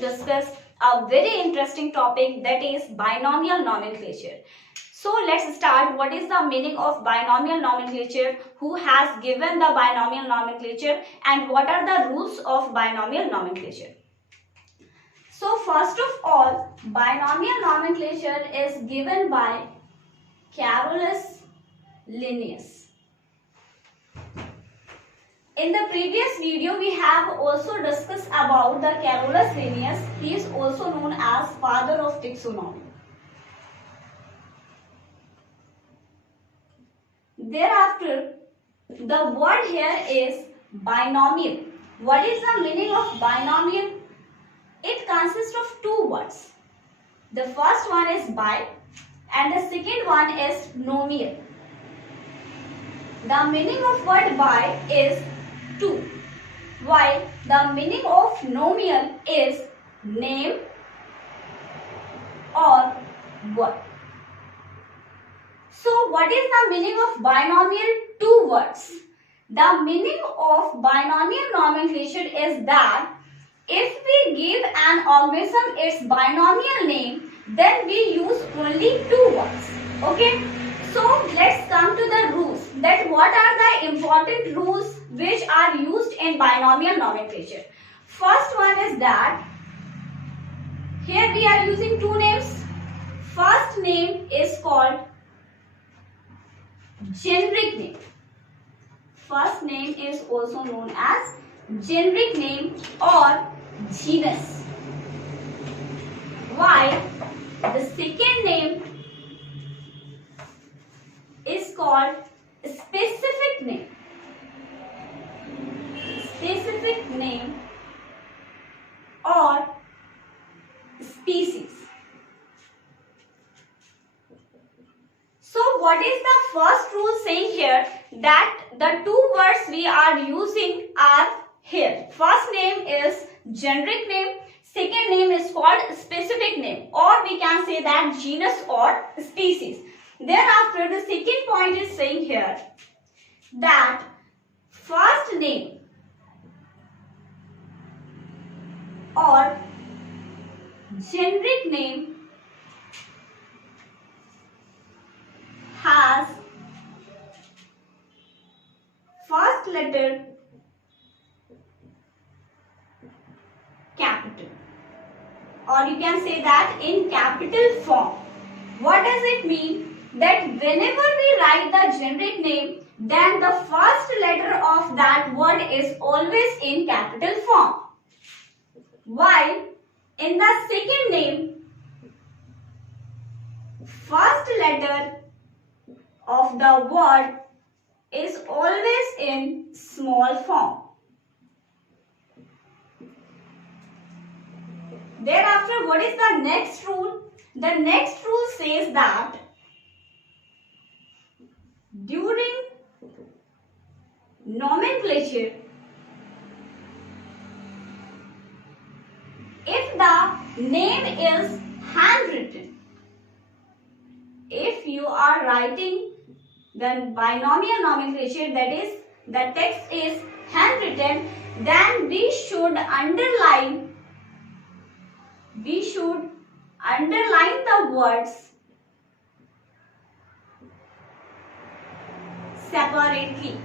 discuss a very interesting topic, that is binomial nomenclature. So let's start. What is the meaning of binomial nomenclature? Who has given the binomial nomenclature and what are the rules of binomial nomenclature? So first of all, binomial nomenclature is given by Carolus Linnaeus. In the previous video, we have also discussed about the Carolus Linnaeus. He is also known as father of taxonomy. Thereafter, the word here is binomial. What is the meaning of binomial? It consists of two words. The first one is bi and the second one is nomial. The meaning of word bi is two, while the meaning of nomial is name or word. So what is the meaning of binomial? Two words. The meaning of binomial nomenclature is that if we give an organism its binomial name, then we use only two words. Okay? So let's come to the rules. That what are the important rules which are used in binomial nomenclature? First one is that here we are using two names. First name is called generic name. First name is also known as generic name or genus. While the second name is called specific name. Specific name or species. So what is the first rule saying here? That the two words we are using are here. First name is generic name. Second name is called specific name, or we can say that genus or species. Thereafter, the second point is saying here that first name or generic name has first letter capital, or you can say that in capital form. What does it mean? That whenever we write the generic name, then the first letter of that word is always in capital form, while in the second name, first letter of the word is always in small form. Thereafter, what is the next rule? The next rule says that during nomenclature, if the name is handwritten, if you are writing the binomial nomenclature, that is the text is handwritten, then we should underline the words separately.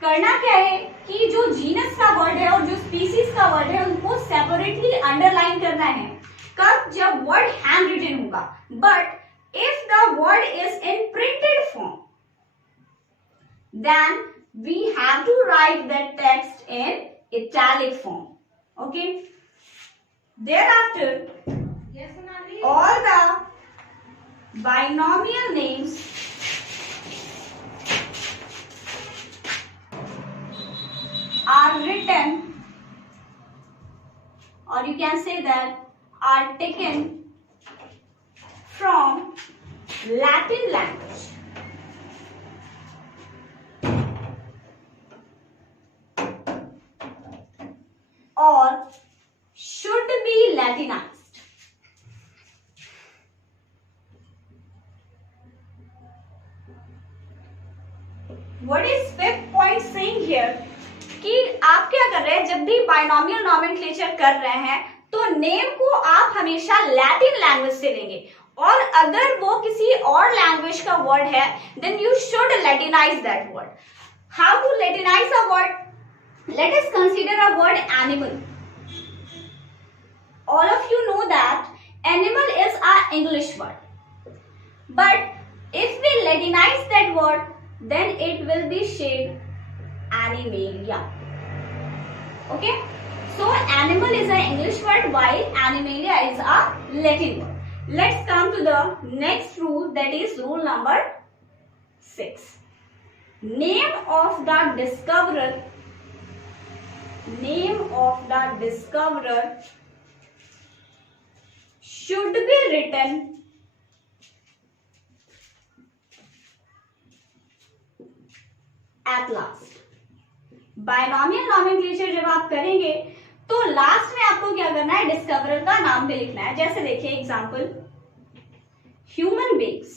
करना क्या है कि जो genus का word है और जो species का वर्ड है उनको सेपरेटली अंडरलाइन करना है. कब? जब वर्ड हैंड रिटन होगा. But if the word is in printed form, then we have to write the text in italic form. Okay. Thereafter, all the binomial names are written, or you can say that are taken from Latin language. Or should be Latinized. What is fifth point saying here? कि आप क्या कर रहे हैं, जब भी binomial nomenclature कर रहे हैं तो नेम को आप हमेशा लैटिन लैंग्वेज से लेंगे, और अगर वो किसी और लैंग्वेज का वर्ड है then you should latinize that word. How to latinize a word? Let us consider a word animal. All of you know that animal is our English word, but if we Latinize that word, then it will be shaped animalia. Okay, so animal is an English word while animalia is a Latin word. Let's come to the next rule, that is rule number 6. Name of the discoverer should be written at last. Binomial nomenclature जब आप करेंगे तो last में आपको क्या करना है, discoverer का नाम भी लिखना है. जैसे देखिए एग्जांपल, ह्यूमन बींग्स.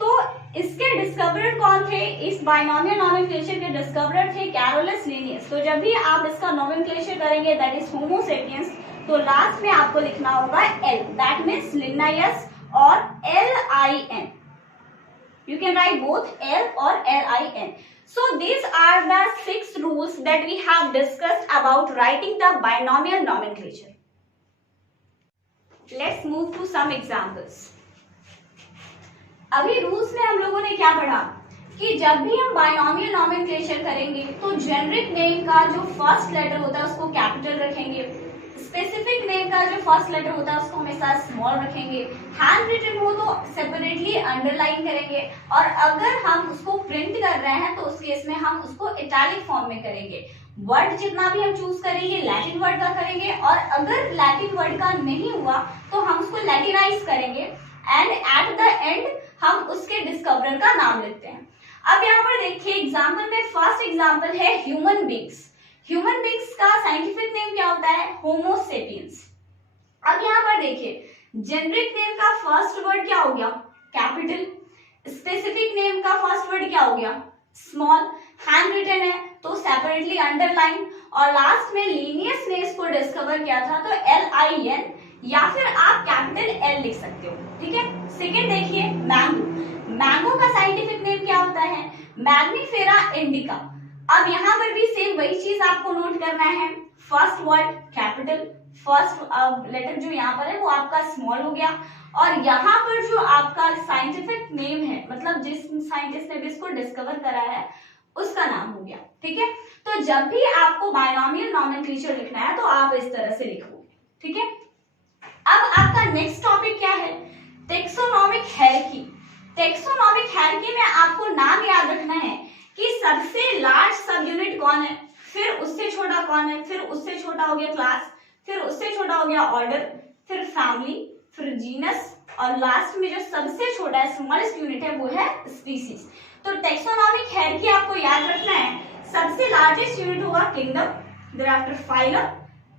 तो इसके डिस्कवरर कौन थे? इस बाइनोमियल नॉमेनक्लेचर के डिस्कवरर थे कैरोलस लिनियस. तो जब भी आप इसका नॉमेनक्लेचर करेंगे दैट इज होमो सेपियंस, तो लास्ट में आपको लिखना होगा एल, दैट मीन्स लिनायस और LIN. You can write both L or LIN. So these are the 6 rules that we have discussed about writing the binomial nomenclature. Let's move to some examples. अभी rules में हम लोगों ने क्या पढ़ा कि जब भी हम बाइनोमियल नॉमेनक्लेचर करेंगे तो जेनरिक नेम का जो फर्स्ट लेटर होता है उसको कैपिटल रखेंगे, स्पेसिफिक नेम का जो फर्स्ट लेटर होता है उसको हमेशा स्मॉल रखेंगे, हैंड रिटन हो तो सेपरेटली अंडरलाइन करेंगे, और अगर हम उसको प्रिंट कर रहे हैं तो उस केस में हम उसको इटैलिक फॉर्म में करेंगे. वर्ड जितना भी हम चूज करेंगे लैटिन वर्ड का करेंगे, और अगर लैटिन वर्ड का नहीं हुआ तो हम उसको लैटिनाइज करेंगे, एंड एट द एंड हम उसके डिस्कवरर का नाम लिखते हैं. अब यहाँ पर देखिए एग्जाम्पल में फर्स्ट एग्जाम्पल है ह्यूमन बींग्स. ह्यूमन बींग्स का साइंटिफिक नेम क्या होता है? होमो सेपियंस. अब यहाँ पर देखिए जेनरिक नेम का फर्स्ट वर्ड क्या हो गया? कैपिटल. स्पेसिफिक नेम का फर्स्ट वर्ड क्या हो गया? स्मॉल. हैंड रिटन है तो सेपरेटली अंडरलाइन, और लास्ट में लीनियस ने इसको डिस्कवर किया था तो LIN, या फिर आप कैपिटल L लिख सकते हो. ठीक है. सेकेंड देखिए मैंगो. मैंगो का साइंटिफिक नेम क्या होता है? Mangifera indica. अब यहाँ पर भी सेम वही चीज आपको नोट करना है. First word capital, first letter जो यहाँ पर है वो आपका स्मॉल हो गया, और यहाँ पर जो आपका साइंटिफिक नेम है, मतलब जिस साइंटिस्ट ने भी इसको डिस्कवर करा है उसका नाम हो गया. ठीक है. तो जब भी आपको बाइनोमियल नॉमेनक्लेचर लिखना है तो आप इस तरह से लिखोगे. ठीक है. अब आपका नेक्स्ट टॉपिक क्या है? Taxonomic hierarchy. टेक्सोनोमिक हायरार्की में आपको नाम याद रखना है कि सबसे लार्ज सब यूनिट कौन है, फिर उससे छोटा कौन है, फिर उससे छोटा हो गया क्लास, फिर उससे छोटा हो गया ऑर्डर, फिर फैमिली, फिर जीनस, और लास्ट में जो सबसे छोटा है स्मॉलेस्ट यूनिट है वो है स्पीसीज. तो टेक्सोनोमिक हायरार्की आपको याद रखना है. सबसे लार्जेस्ट यूनिट होगा kingdom, thereafter phylum,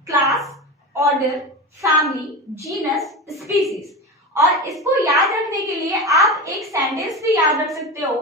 class, order, family, genus, species. और इसको याद रखने के लिए आप एक सेंटेंस भी याद रख सकते हो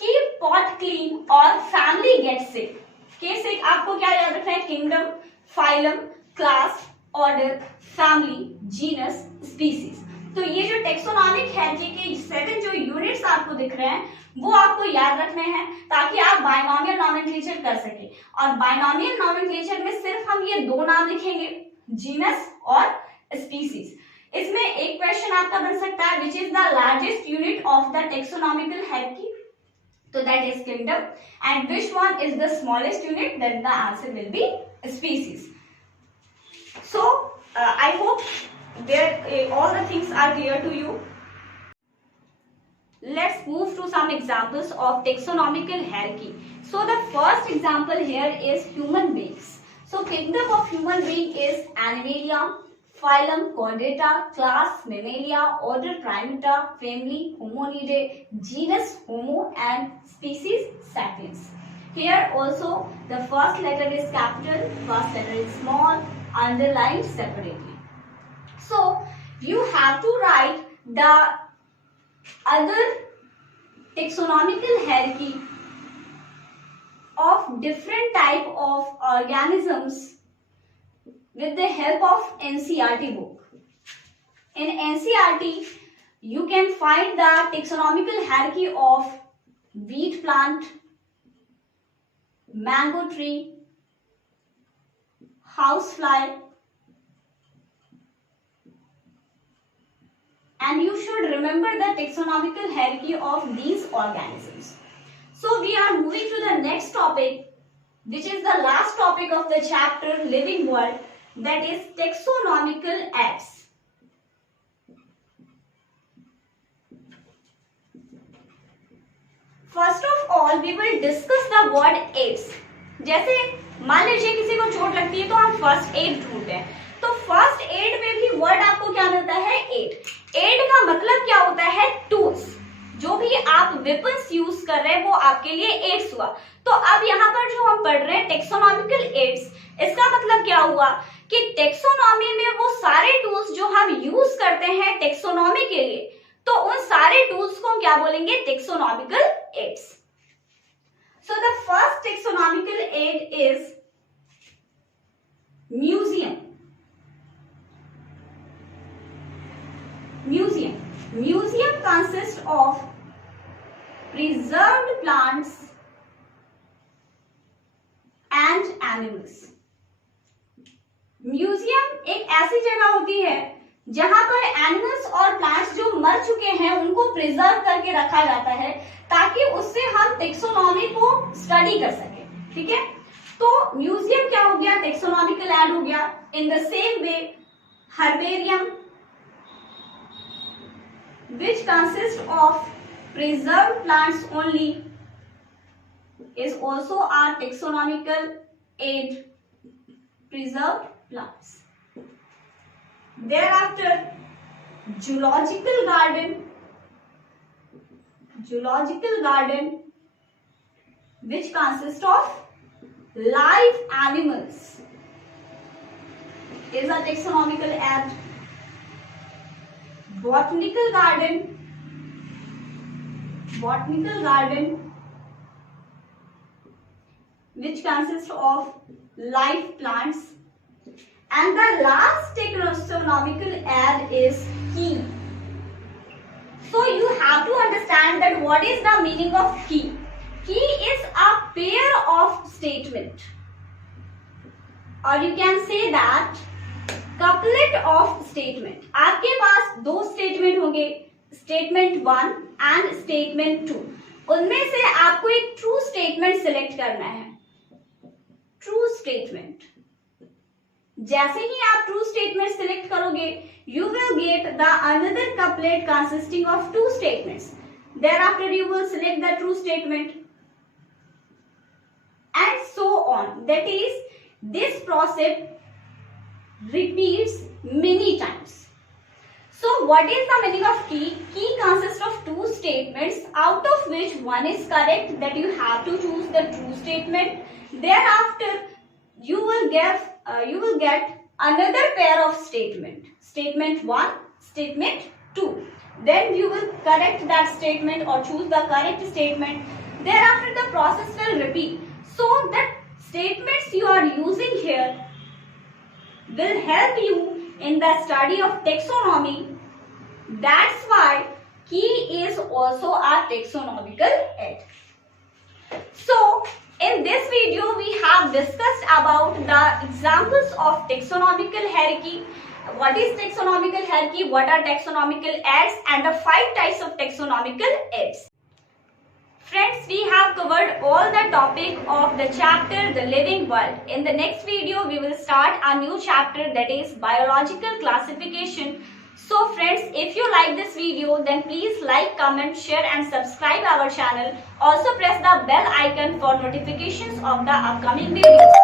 कि पॉट क्लीन और फैमिली गेट सिक. कैसे आपको क्या याद रखना है? Kingdom, phylum, class, order, family, genus, species. तो ये जो टेक्सोनोमिक हायरार्की के 7 जो यूनिट्स आपको दिख रहे हैं वो आपको याद रखने हैं ताकि आप बाइनोमियल नॉमेनक्लेचर कर सके. और बाइनोमियल नॉमेनक्लेचर में सिर्फ हम ये 2 नाम लिखेंगे, जीनस और स्पीसीज. इसमें एक क्वेश्चन आपका बन सकता है which is the largest unit of the taxonomical hierarchy, तो that is kingdom, and which one is the smallest unit, then the answer will be species. So I hope all the things are clear to you. Let's move to some examples of taxonomical hierarchy. So the first example here is human beings. So kingdom of human being is Animalia, phylum Chordata, class Mammalia, order Primata, family Hominidae, genus Homo, and species Sapiens. Here also the first letter is capital, first letter is small, underlined separately. So you have to write the other taxonomical hierarchy of different type of organisms with the help of NCERT book. In NCERT, you can find the taxonomical hierarchy of wheat plant, mango tree, housefly, and you should remember the taxonomical hierarchy of these organisms. So we are moving to the next topic, which is the last topic of the chapter Living World, that is taxonomical acts. First of all, we will discuss the word AIDS. जैसे मान लीजिए किसी को चोट लगती है तो हम फर्स्ट एड ढूंढते हैं, तो फर्स्ट एड में भी वर्ड आपको क्या मिलता है? एड। एड का मतलब क्या होता है? टूल्स। जो भी आप वेपन्स यूज कर रहे हैं वो आपके लिए एड्स हुआ। तो अब यहाँ पर जो हम पढ़ रहे हैं टेक्सोनॉमिकल एड्स, इसका मतलब क्या हुआ कि टेक्सोनॉमी में वो सारे टूल्स जो हम यूज करते हैं टेक्सोनॉमी के लिए, तो उन सारे टूल्स को हम क्या बोलेंगे? Taxonomical aids. So the first taxonomical aid is museum. Museum consists of preserved plants and animals. Museum एक ऐसी जगह होती है जहां पर एनिमल्स और प्लांट्स जो मर चुके हैं उनको प्रिजर्व करके रखा जाता है ताकि उससे हम टेक्सोनॉमी को स्टडी कर सके। ठीक है, तो म्यूजियम क्या हो गया? टेक्सोनॉमिकल ऐड हो गया। In the same way herbarium which consists of preserved plants only is also a taxonomical aid, preserved plants. Thereafter, zoological garden which consists of live animals is a taxonomical aid. Botanical garden which consists of live plants, and the last taxonomical aid is key. So you have to understand that what is the meaning of key. Key is a pair of statement, or you can say that couplet of statement. आपके पास दो statement होंगे, statement 1 and statement 2। उनमें से आपको एक true statement select करना है। True statement, जैसे ही आप ट्रू स्टेटमेंट सिलेक्ट करोगे, you will get the another couplet consisting of two statements. Thereafter you will select the true statement and so on. That is, this process repeats many times. So what is the meaning of key? Key consists of two statements out of which one is correct, that you have to choose the true statement. Thereafter you will get another pair of statement, statement 1, statement 2. Then you will correct that statement or choose the correct statement. Thereafter the process will repeat. So the statements you are using here will help you in the study of taxonomy. That's why key is also a taxonomical aid. So in this video we have discussed about the examples of taxonomical hierarchy. What is taxonomical hierarchy? What are taxonomical aids? And the 5 types of taxonomical aids. Friends, we have covered all the topic of the chapter The Living World. In the next video, we will start a new chapter, that is biological classification. So friends, if you like this video, then please like, comment, share and subscribe our channel. Also press the bell icon for notifications of the upcoming videos.